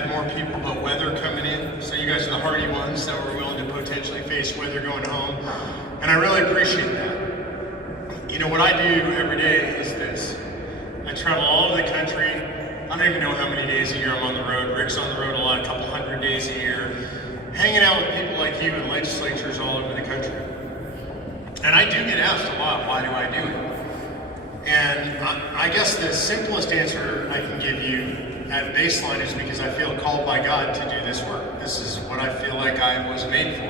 had more people but weather coming in. So you guys are the hardy ones that were willing to potentially face weather going home. And I really appreciate that. You know, what I do every day is this. I travel all over the country. I don't even know how many days a year I'm on the road. Rick's on the road a lot, a couple hundred days a year, hanging out with people like you in legislatures all over the country. And I do get asked a lot, why do I do it? And I guess the simplest answer I can give you at baseline is because I feel called by God to do this work. This is what I feel like I was made for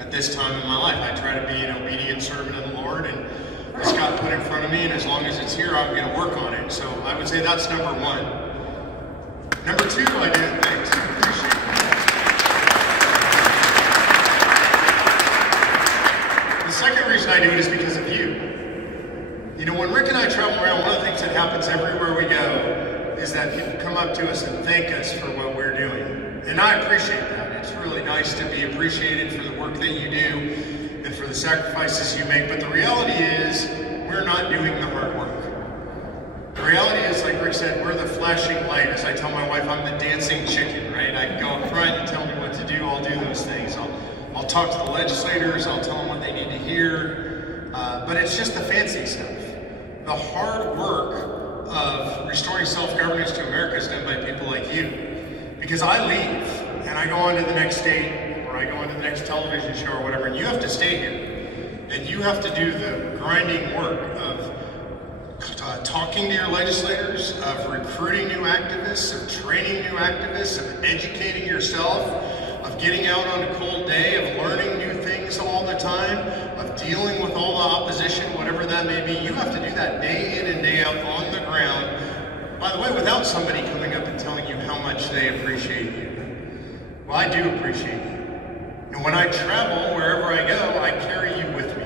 at this time in my life. I try to be an obedient servant of the Lord, and this got put in front of me, and as long as it's here, I'm going to work on it. So I would say that's number one. Number two, I do it. Thanks. I appreciate it. The second reason I do it is because of you. You know, when Rick and I travel around, one of the things that happens everywhere we go is that people come up to us and thank us for what we're doing. And I appreciate that. It's really nice to be appreciated for the work that you do and for the sacrifices you make. But the reality is, we're not doing the hard work. The reality is, like Rick said, we're the flashing light. As I tell my wife, I'm the dancing chicken, right? I can go up front and tell me what to do, I'll do those things. I'll talk to the legislators, I'll tell them what they need to hear. But it's just the fancy stuff. The hard work of restoring self-governance to America is done by people like you. Because I leave and I go on to the next state, or I go on to the next television show or whatever, and you have to stay here. And you have to do the grinding work of talking to your legislators, of recruiting new activists, of training new activists, of educating yourself, of getting out on a cold day, of learning new things all the time, of dealing with all the opposition, whatever that may be. You have to do that day in and day out on the ground. By the way, without somebody coming up and telling you how much they appreciate you. Well, I do appreciate you. And when I travel, wherever I go, I carry you with me.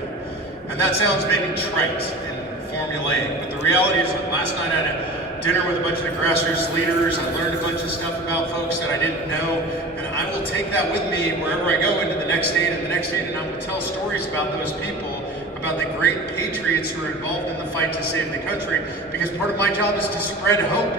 And that sounds maybe trite and formulaic, but the reality is that last night I had a dinner with a bunch of the grassroots leaders. I learned a bunch of stuff about folks that I didn't know, and I will take that with me wherever I go into the next state and the next state, and I will tell stories about those people, about the great patriots who are involved in the fight to save the country, because part of my job is to spread hope.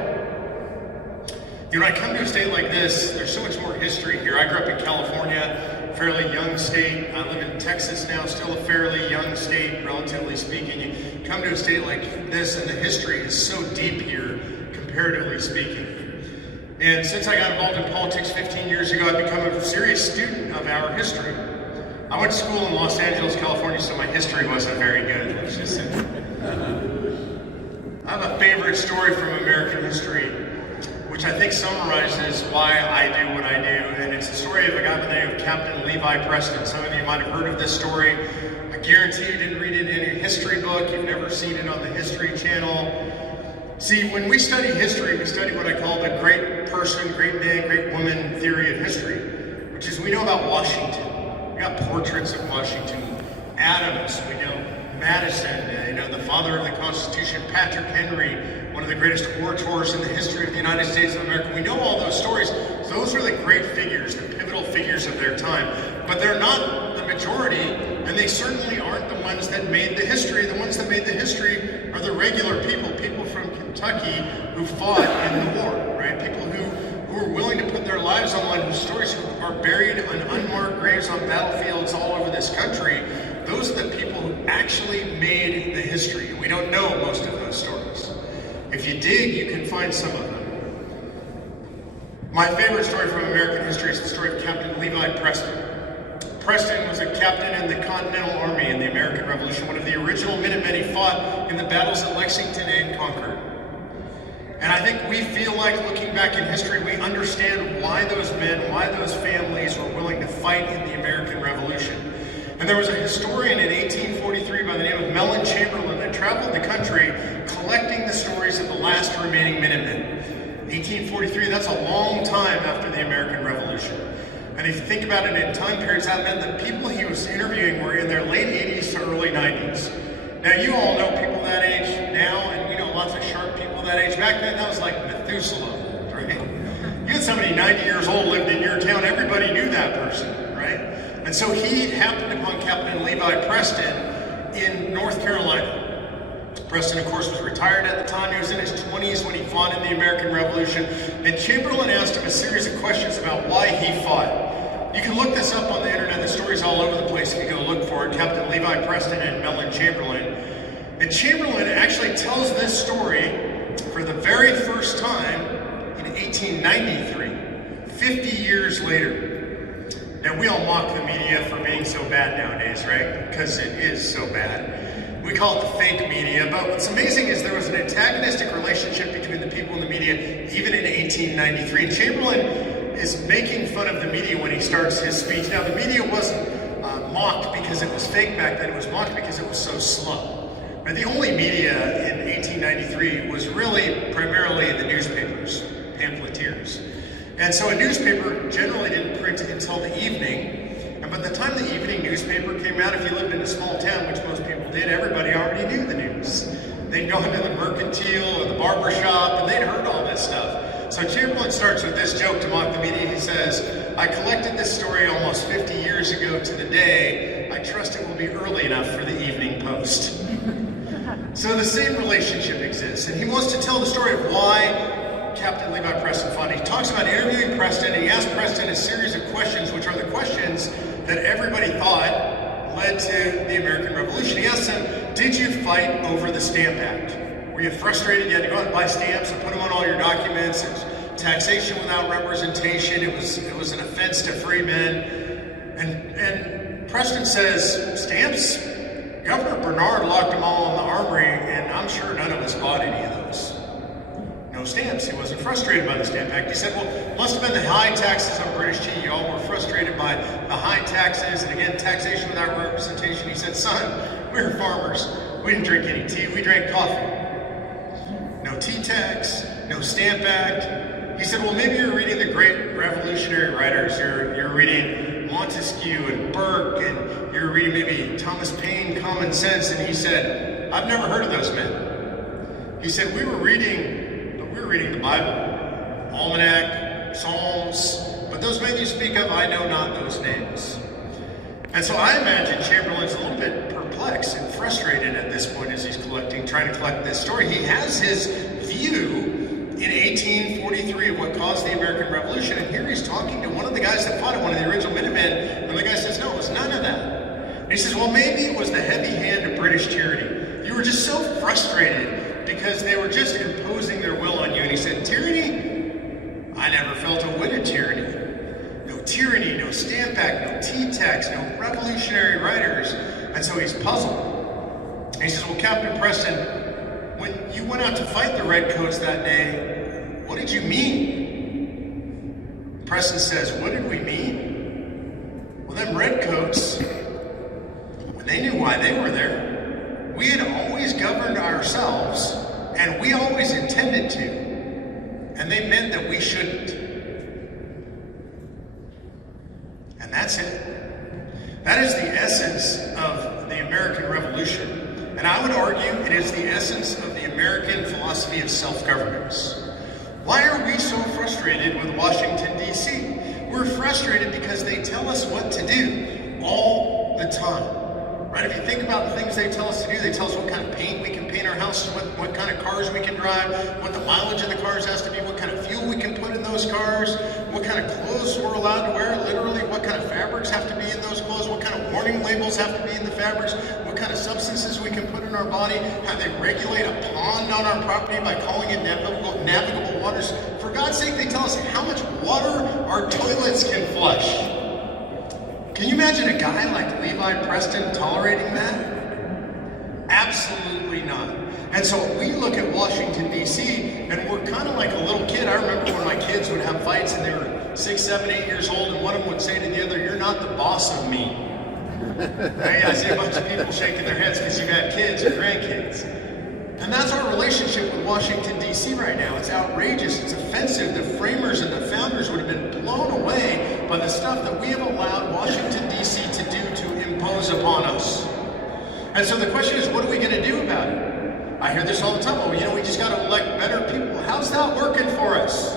You know, when I come to a state like this, there's so much more history here. I grew up in California, fairly young state. I live in Texas now, still a fairly young state, relatively speaking. You come to a state like this, and the history is so deep here, comparatively speaking. And since I got involved in politics 15 years ago, I've become a serious student of our history. I went to school in Los Angeles, California, so my history wasn't very good, let's just say. I have a favorite story from American history, which I think summarizes why I do what I do, and it's the story of a guy by the name of Captain Levi Preston. Some of you might have heard of this story. I guarantee you didn't read it in any history book. You've never seen it on the History Channel. See, when we study history, we study what I call the great person, great man, great woman theory of history, which is we know about Washington. We got portraits of Washington. Adams, we know Madison, the father of the Constitution, Patrick Henry, one of the greatest orators in the history of the United States of America. We know all those stories. Those are the great figures, the pivotal figures of their time. But they're not the majority, and they certainly aren't the ones that made the history. The ones that made the history are the regular people, people from Kentucky who fought in the war, right? People who were willing to put their lives on the line, whose stories are buried on unmarked graves on battlefields all over this country. Those are the people who actually made the history. We don't know most of those stories. If you dig, you can find some of them. My favorite story from American history is the story of Captain Levi Preston. Preston was a captain in the Continental Army in the American Revolution, one of the original Minutemen. He fought in the battles at Lexington and Concord. And I think we feel like, looking back in history, we understand why those men, why those families were willing to fight in the American Revolution. And there was a historian in 1843 by the name of Mellon Chamberlain that traveled the country collecting the stories of the last remaining Minutemen. 1843, that's a long time after the American Revolution. And if you think about it in time periods, that meant that people he was interviewing were in their late 80s to early 90s. Now, you all know people that age now, and you know lots of sharp people that age. Back then, that was like Methuselah, right? You had somebody 90 years old lived in your town, everybody knew that person, right? And so he happened upon Captain Levi Preston in North Carolina. Preston, of course, was retired at the time. He was in his 20s when he fought in the American Revolution. And Chamberlain asked him a series of questions about why he fought. You can look this up on the internet. The story's all over the place if you go look for it. Captain Levi Preston and Mellon Chamberlain. And Chamberlain actually tells this story for the very first time in 1893, 50 years later. Now, we all mock the media for being so bad nowadays, right? Because it is so bad. We call it the fake media, but what's amazing is there was an antagonistic relationship between the people in the media even in 1893. And Chamberlain is making fun of the media when he starts his speech. Now, the media wasn't mocked because it was fake back then, it was mocked because it was so slow. But the only media in 1893 was really primarily the newspapers, pamphleteers. And so a newspaper generally didn't print until the evening. And by the time the evening newspaper came out, if you lived in a small town, which most people did, everybody already knew the news. They'd go into the mercantile or the barber shop and they'd heard all this stuff. So Chamberlain starts with this joke to mock the media. He says, "I collected this story almost 50 years ago to the day. I trust it will be early enough for the Evening Post." So the same relationship exists. And he wants to tell the story of why Captain Levi Preston fought. He talks about interviewing Preston, and he asked Preston a series of questions, which are the questions that everybody thought led to the American Revolution. He asked him, did you fight over the Stamp Act? Were you frustrated you had to go out and buy stamps and put them on all your documents? It was taxation without representation. It was an offense to free men. And Preston says, stamps? Governor Bernard locked them all in the armory, and I'm sure none of us bought any of those. No stamps. He wasn't frustrated by the Stamp Act. He said, well, it must have been the high taxes on British tea. You all were frustrated by the high taxes, and again, taxation without representation. He said, son, we were farmers. We didn't drink any tea. We drank coffee. No tea tax, no Stamp Act. He said, well, maybe you're reading the great revolutionary writers. You're reading Montesquieu and Burke, and you're reading maybe Thomas Paine, Common Sense. And he said, I've never heard of those men. He said, we were reading the Bible, Almanac, Psalms, but those men you speak of, I know not those names. And so I imagine Chamberlain's a little bit perplexed and frustrated at this point as he's trying to collect this story. He has his view in 1843 of what caused the American Revolution, and here he's talking to one of the guys that fought it, one of the original Minutemen, and the guy says, no, it was none of that. And he says, well, maybe it was the heavy hand of British tyranny. You were just so frustrated because they were just imposing their will on you. And he said, tyranny? I never felt a whit of tyranny. No tyranny, no Stamp Act, no tea tax, no revolutionary writers. And so he's puzzled. And he says, well, Captain Preston, when you went out to fight the Redcoats that day, what did you mean? Preston says, what did we mean? Well, them Redcoats, when they knew why they were there, we had always governed ourselves, and we always intended to, and they meant that we shouldn't. And that's it. That is the essence of the American Revolution, and I would argue it is the essence of the American philosophy of self-governance. Why are we so frustrated with Washington, D.C.? We're frustrated because they tell us what to do all the time. Right? If you think about the things they tell us to do, they tell us what kind of paint we can paint our house, what kind of cars we can drive, what the mileage of the cars has to be, what kind of fuel we can put in those cars, what kind of clothes we're allowed to wear, literally, what kind of fabrics have to be in those clothes, what kind of warning labels have to be in the fabrics, what kind of substances we can put in our body, how they regulate a pond on our property by calling it navigable waters. For God's sake, they tell us how much water our toilets can flush. Can you imagine a guy like Levi Preston tolerating that? Absolutely not. And so we look at Washington, D.C., and we're kind of like a little kid. I remember when my kids would have fights and they were 6, 7, 8 years old, and one of them would say to the other, you're not the boss of me. Right? I see a bunch of people shaking their heads because you've had kids or grandkids. And that's our relationship with Washington, D.C. right now. It's outrageous. It's offensive. The framers and the founders would have been blown away by the stuff that we have allowed Washington, D.C. to do to impose upon us. And so the question is, what are we going to do about it? I hear this all the time. Oh, you know, we just got to elect better people. How's that working for us?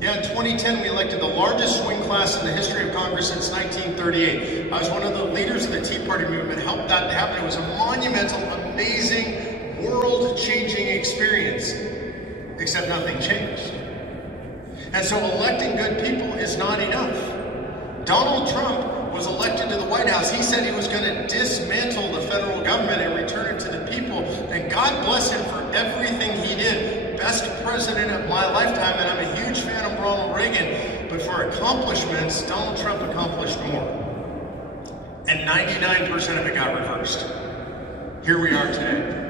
Yeah, in 2010, we elected the largest swing class in the history of Congress since 1938. I was one of the leaders of the Tea Party movement, helped that to happen. It was a monumental, amazing, world-changing experience, except nothing changed. And so electing good people is not enough. Donald Trump was elected to the White House. He said he was going to dismantle the federal government and return it to the people. And God bless him for everything he did. Best president of my lifetime, and I'm a huge fan of Ronald Reagan. But for accomplishments, Donald Trump accomplished more. And 99% of it got reversed. Here we are today.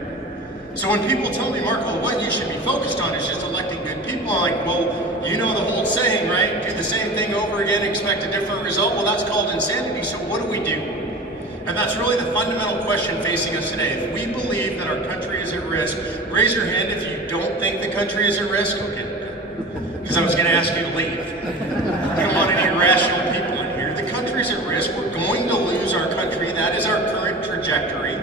So when people tell me, Marco, what you should be focused on is just electing good people, I'm like, well, you know the whole saying, right? Do the same thing over again, expect a different result. Well, that's called insanity. So what do we do? And that's really the fundamental question facing us today. If we believe that our country is at risk, raise your hand if you don't think the country is at risk. Okay. Because I was going to ask you to leave. I don't want any irrational people in here. The country is at risk. We're going to lose our country. That is our current trajectory.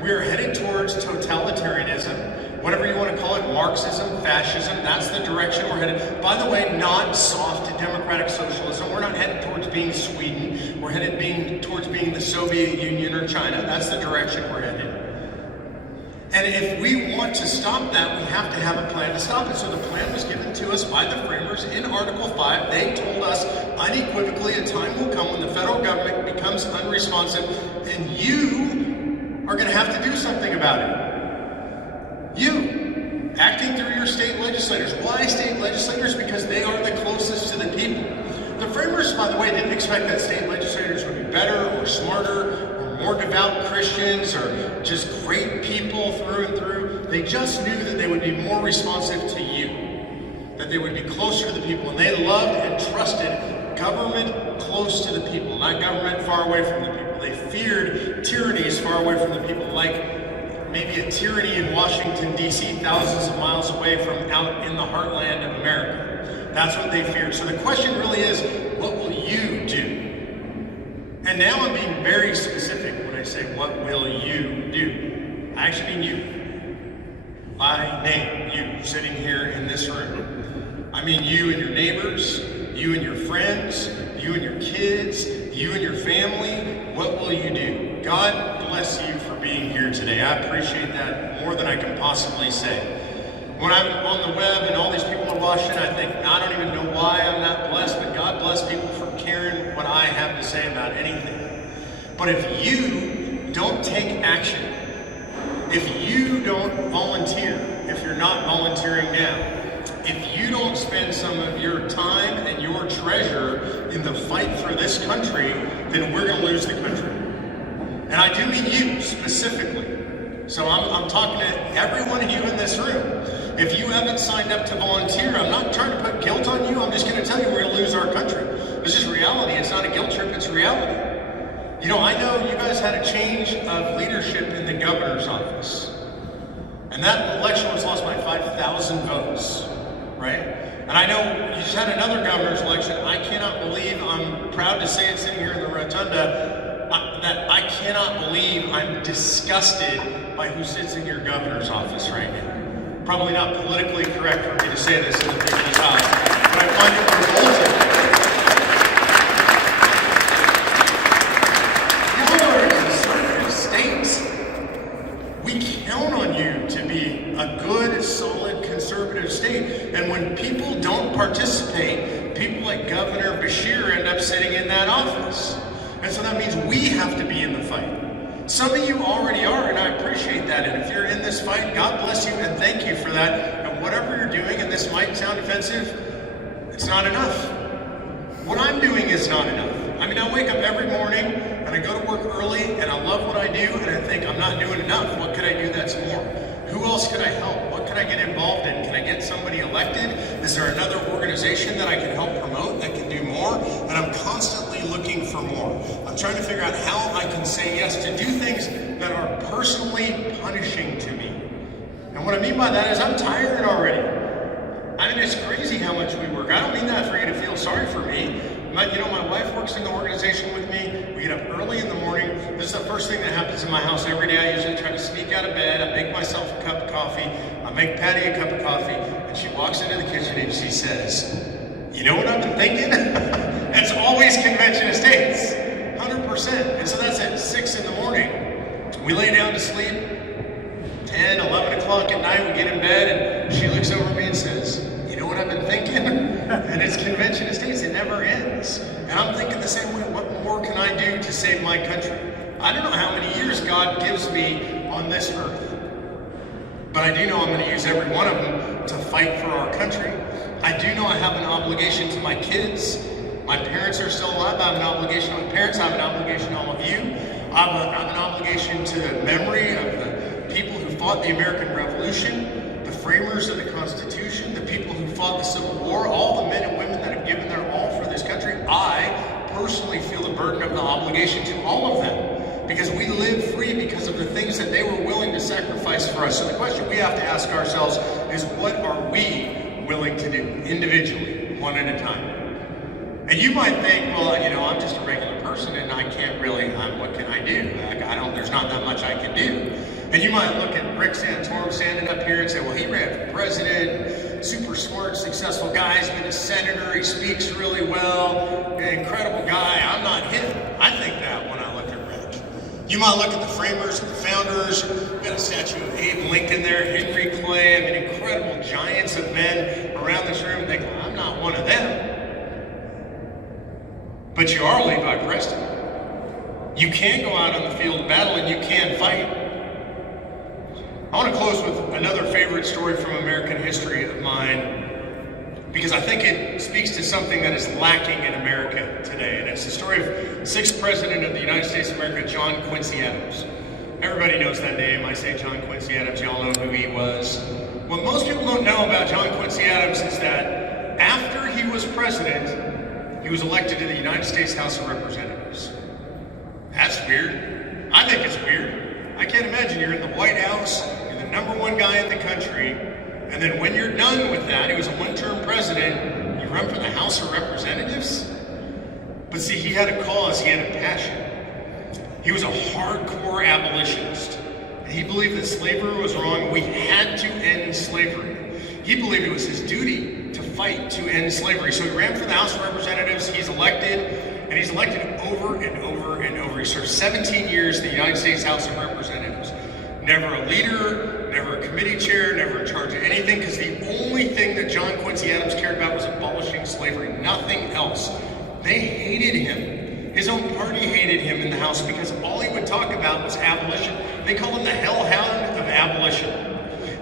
We are headed towards totalitarianism, whatever you want to call it, Marxism, fascism, that's the direction we're headed. By the way, not soft democratic socialism. We're not headed towards being Sweden. We're headed towards being the Soviet Union or China. That's the direction we're headed. And if we want to stop that, we have to have a plan to stop it. So the plan was given to us by the framers in Article 5. They told us unequivocally a time will come when the federal government becomes unresponsive and you are going to have to do something about it. You, acting through your state legislators. Why state legislators? Because they are the closest to the people. The framers, by the way, didn't expect that state legislators would be better or smarter or more devout Christians or just great people through and through. They just knew that they would be more responsive to you, that they would be closer to the people, and they loved and trusted government close to the people, not government far away from the people. They feared tyrannies far away from the people, like maybe a tyranny in Washington, D.C., thousands of miles away from out in the heartland of America. That's what they feared. So the question really is, what will you do? And now I'm being very specific when I say, what will you do? I actually mean you. By name, you sitting here in this room. I mean you and your neighbors, you and your friends, you and your kids, you and your family. What will you do? God bless you for being here today. I appreciate that more than I can possibly say. When I'm on the web and all these people are watching, I think, I don't even know why I'm not blessed, but God bless people for caring what I have to say about anything. But if you don't take action, if you don't volunteer, if you're not volunteering now, if you don't spend some of your time and your treasure in the fight for this country, then we're going to lose the country. And I do mean you specifically. So I'm talking to every one of you in this room. If you haven't signed up to volunteer, I'm not trying to put guilt on you. I'm just going to tell you we're going to lose our country. This is reality. It's not a guilt trip. It's reality. You know, I know you guys had a change of leadership in the governor's office. And that election was lost by 5,000 votes. Right? And I know you just had another governor's election. I cannot believe, I'm proud to say it sitting here in the rotunda, that I cannot believe I'm disgusted by who sits in your governor's office right now. Probably not politically correct for me to say this in the people's house, but I find it revolting. Y'all are conservative states. We count on you to be a good, solid, conservative state. And when people don't participate, people like Governor Beshear end up sitting in that office. And so that means we have to be in the fight. Some of you already are, and I appreciate that. And if you're in this fight, God bless you and thank you for that. And whatever you're doing, and this might sound offensive, it's not enough. What I'm doing is not enough. I mean, I wake up every morning and I go to work early and I love what I do and I think I'm not doing enough. What could I do that's more? Who else could I help? What can I get involved in? Can I get somebody elected? Is there another organization that I can help promote that can do more? And I'm constantly looking for more. I'm trying to figure out how I can say yes to do things that are personally punishing to me. And what I mean by that is I'm tired already. I mean, it's crazy how much we work. I don't mean that for you to feel sorry for me. You know, my wife works in the organization with me. We get up early in the morning. This is the first thing that happens in my house every day. I usually try to sneak out of bed. I make myself a cup of coffee. I make Patty a cup of coffee. And she walks into the kitchen and she says, You know what I've been thinking? It's always convention of states, 100%. And so that's at 6 in the morning. We lay down to sleep, 10, 11 o'clock at night, we get in bed, and she looks over at me and says, you know what I've been thinking? And it's convention of states, it never ends. And I'm thinking the same way, what more can I do to save my country? I don't know how many years God gives me on this earth, but I do know I'm going to use every one of them to fight for our country. I do know I have an obligation to my kids. My parents are still alive. I have an obligation to my parents. I have an obligation to all of you. I have an obligation to the memory of the people who fought the American Revolution, the framers of the Constitution, the people who fought the Civil War, all the men and women that have given their all for this country. I personally feel the burden of the obligation to all of them, because we live free because of the things that they were willing to sacrifice for us. So the question we have to ask ourselves is, what are we willing to do individually, one at a time? And you might think, well, you know, I'm just a regular person and I can't really, what can I do? There's not that much I can do. And you might look at Rick Santorum standing up here and say, well, he ran for president, super smart, successful guy, he's been a senator, he speaks really well, an incredible guy, I'm not him. I think that when I look at Rick. You might look at the framers and the founders, we've got a statue of Abe Lincoln there, Henry Clay, I mean, incredible giants of men around this room, and think, well, I'm not one of them. But you are Levi Preston. You can go out on the field of battle and you can fight. I want to close with another favorite story from American history of mine, because I think it speaks to something that is lacking in America today. And it's the story of 6th President of the United States of America, John Quincy Adams. Everybody knows that name. I say John Quincy Adams, y'all know who he was. What most people don't know about John Quincy Adams is that after he was president, he was elected to the United States House of Representatives. That's weird. I think it's weird. I can't imagine you're in the White House, you're the #1 guy in the country, and then when you're done with that, he was a one-term president, you run for the House of Representatives? But see, he had a cause, he had a passion. He was a hardcore abolitionist. He believed that slavery was wrong. We had to end slavery. He believed it was his duty to fight to end slavery. So he ran for the House of Representatives, he's elected, and he's elected over and over and over. He served 17 years in the United States House of Representatives. Never a leader, never a committee chair, never in charge of anything, because the only thing that John Quincy Adams cared about was abolishing slavery, nothing else. They hated him. His own party hated him in the House because all he would talk about was abolition. They called him the hellhound of abolition.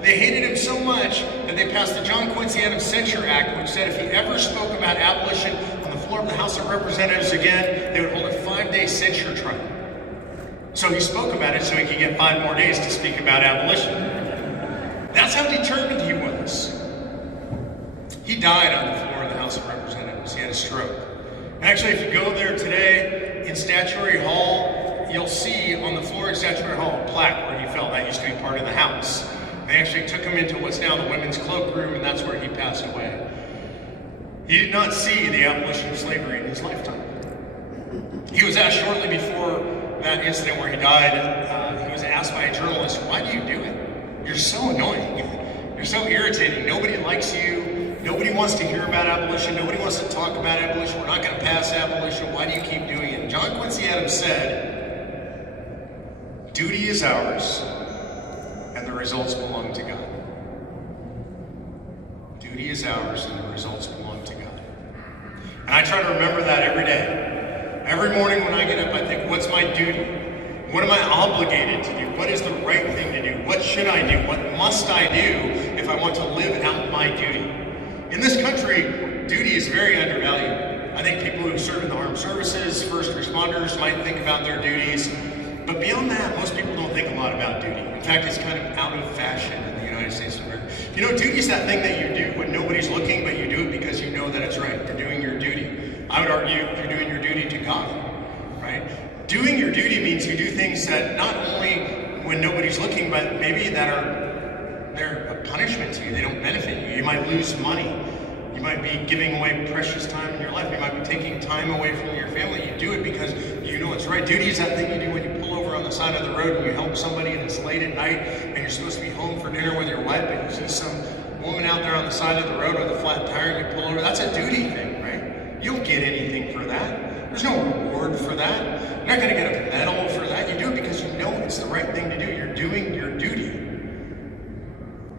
They hated him so much that they passed the John Quincy Adams Censure Act, which said if he ever spoke about abolition on the floor of the House of Representatives again, they would hold a 5-day censure trial. So he spoke about it so he could get 5 more days to speak about abolition. That's how determined he was. He died on the floor of the House of Representatives. He had a stroke. And actually, if you go there today in Statuary Hall, you'll see on the floor in Statuary Hall a plaque where he fell. That used to be part of the House. They actually took him into what's now the women's cloakroom, and that's where he passed away. He did not see the abolition of slavery in his lifetime. He was asked shortly before that incident where he died, he was asked by a journalist, why do you do it? You're so annoying. You're so irritating. Nobody likes you. Nobody wants to hear about abolition. Nobody wants to talk about abolition. We're not going to pass abolition. Why do you keep doing it? John Quincy Adams said, duty is ours, and the results belong to God. Duty is ours, and the results belong to God. And I try to remember that every day. Every morning when I get up, I think, what's my duty? What am I obligated to do? What is the right thing to do? What should I do? What must I do if I want to live out my duty? In this country, duty is very undervalued. I think people who serve in the armed services, first responders, might think about their duties. But beyond that, most people don't think a lot about duty. In fact, it's kind of out of fashion in the United States of America. You know, duty is that thing that you do when nobody's looking, but you do it because you know that it's right. You're doing your duty. I would argue you're doing your duty to God, right? Doing your duty means you do things that not only when nobody's looking, but maybe they're a punishment to you. They don't benefit you. You might lose money. You might be giving away precious time in your life. You might be taking time away from your family. You do it because you know it's right. Duty is that thing you do when you pull over on the side of the road and you help somebody and it's late at night and you're supposed to be home for dinner with your wife, but you see some woman out there on the side of the road with a flat tire and you pull over, that's a duty thing, right? You don't get anything for that. There's no reward for that. You're not gonna get a medal for that. You do it because you know it's the right thing to do. You're doing your duty.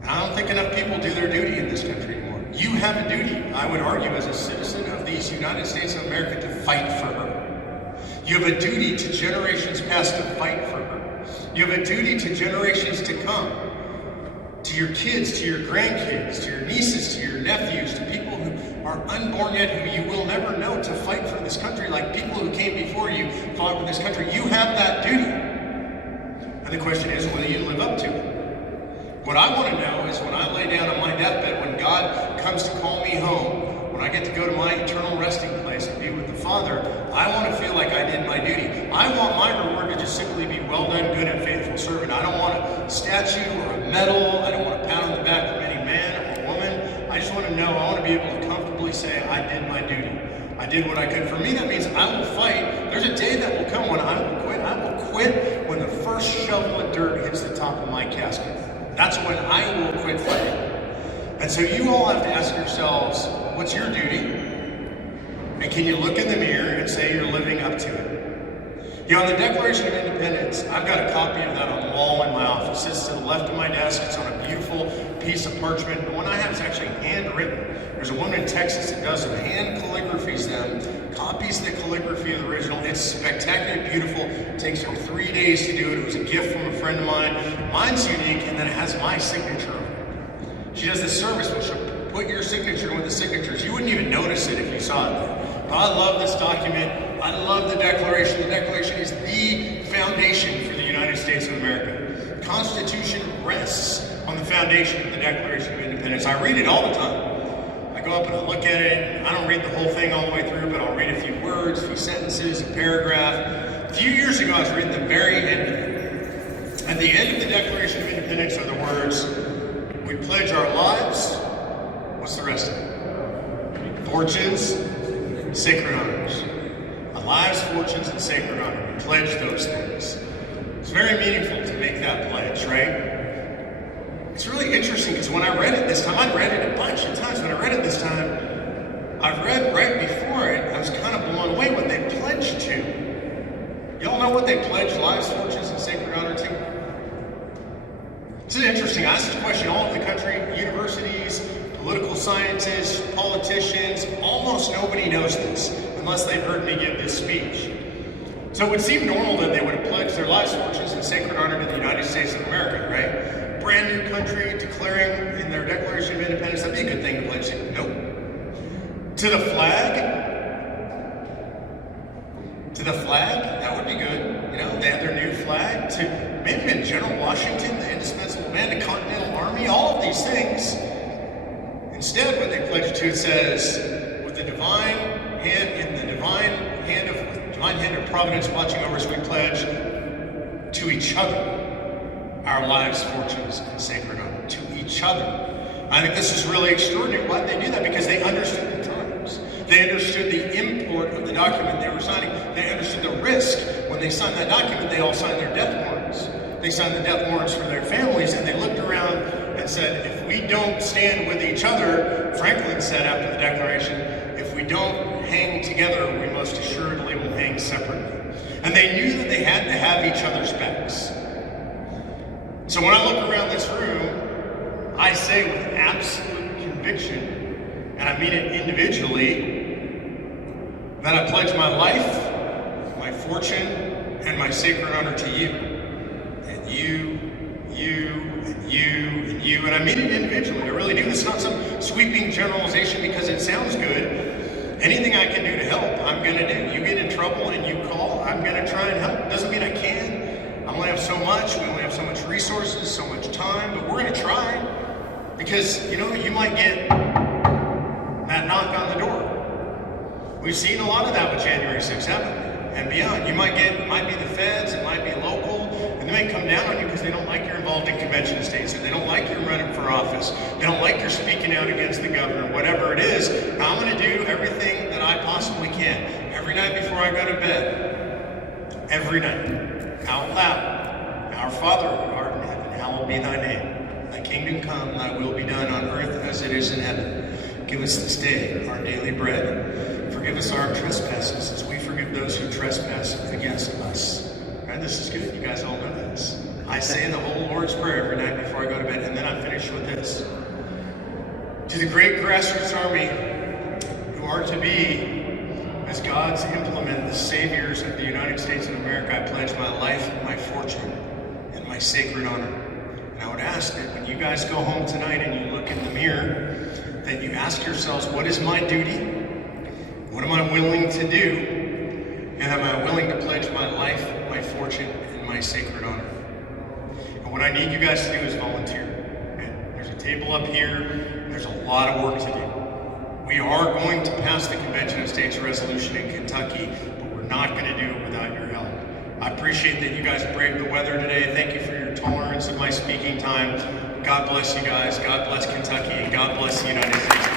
And I don't think enough people do their duty in this country anymore. You have a duty, I would argue, as a citizen of these United States of America to fight for her. You have a duty to generations past to fight for her. You have a duty to generations to come, to your kids, to your grandkids, to your nieces, to your nephews, to people who are unborn yet, who you will never know, to fight for this country like people who came before you fought for this country. You have that duty. And the question is, will you live up to it? What I want to know is when I lay down on my deathbed, when God comes to call me home, when I get to go to my eternal resting place and be with the Father, I want to feel like I did my duty. I want my reward to just simply be well done, good and faithful servant. I don't want a statue or a medal. I don't want a pat on the back from any man or woman. I just want to know, I want to be able to comfortably say, I did my duty. I did what I could. For me, that means I will fight. There's a day that will come when I will quit. I will quit when the first shovel of dirt hits the top of my casket. That's when I will quit fighting. And so you all have to ask yourselves, what's your duty? And can you look in the mirror and say you're living up to it? You know, on the Declaration of Independence, I've got a copy of that on the wall in my office. It's to the left of my desk. It's on a beautiful piece of parchment. The one I have is actually handwritten. There's a woman in Texas that does them, hand calligraphies them, copies the calligraphy of the original. It's spectacularly beautiful. It takes her 3 days to do it. It was a gift from a friend of mine. Mine's unique, and then it has my signature on it. She does this service where she'll put your signature with the signatures. You wouldn't even notice it if you saw it there. But I love this document. I love the Declaration. The Declaration is the foundation for the United States of America. The Constitution rests on the foundation of the Declaration of Independence. I read it all the time. I go up and I look at it. I don't read the whole thing all the way through, but I'll read a few words, a few sentences, a paragraph. A few years ago, I was reading the very end of it. At the end of the Declaration of Independence are the words, we pledge our lives. What's the rest of it? Fortunes, sacred honors. Our lives, fortunes, and sacred honor. We pledge those things. It's very meaningful to make that pledge, right? It's really interesting because when I read it this time, I'd read it a bunch of times. When I read it this time, I've read right before it, I was kind of blown away what they pledged to. Y'all know what they pledged lives, fortunes, and sacred honor to? It's interesting. I asked this question all over the country, universities, political scientists, politicians. Almost nobody knows this unless they've heard me give this speech. So it would seem normal that they would have pledged their lives, fortunes, and sacred honor to the United States of America, right? Brand new country declaring in their Declaration of Independence, that'd be a good thing to pledge to. Nope. To the flag? To the flag? That would be good. You know, they had their new flag. To maybe General Washington, the indispensable man, the Continental Army, all of these things. Instead, what they pledged to, it says, with the divine hand of providence watching over us, we pledge to each other our lives, fortunes, and sacred honor. To each other. I think this is really extraordinary. Why did they do that? Because they understood the terms. They understood the import of the document they were signing. They understood the risk. When they signed that document, they all signed their death warrants. They signed the death warrants for their families, and they looked around and said, if we don't stand with each other, Franklin said after the Declaration, if we don't hang together, we most assuredly will hang separately. And they knew that they had to have each other's backs. So when I look around this room, I say with absolute conviction, and I mean it individually, that I pledge my life, my fortune, and my sacred honor to you. And you, and I mean it individually. I really do. This is not some sweeping generalization because it sounds good. Anything I can do to help, I'm going to do. You get in trouble and you call, I'm going to try and help. Doesn't mean I can. I only have so much. We only have so much resources, so much time, but we're going to try. Because, you know, you might get that knock on the door. We've seen a lot of that with January 6th, haven't we? And beyond. You might get, it might be the feds, it might be local, and they may come down on you because they don't like you're involved in convention states, and they don't like you're running for office, they don't like you're speaking out against the governor, whatever it is. I'm going to do everything that I possibly can. Every night before I go to bed. Every night. Out loud. Our Father who art in heaven, hallowed be thy name. Thy kingdom come, thy will be done on earth as it is in heaven. Give us this day our daily bread. Forgive us our trespasses as we forgive those who trespass against us. Right, this is good. You guys all know this. I say the whole Lord's Prayer every night before I go to bed, and then I finish with this. To the great grassroots army who are to be as God's implement, the saviors of the United States of America, I pledge my life, my fortune, and my sacred honor. And I would ask that when you guys go home tonight and you look in the mirror, that you ask yourselves, what is my duty? What am I willing to do? And am I willing to pledge my life, my fortune, and my sacred honor? And what I need you guys to do is volunteer. Okay? There's a table up here. There's a lot of work to do. We are going to pass the Convention of States resolution in Kentucky, but we're not going to do it without your help. I appreciate that you guys braved the weather today. Thank you for your tolerance of my speaking time. God bless you guys. God bless Kentucky, and God bless the United States.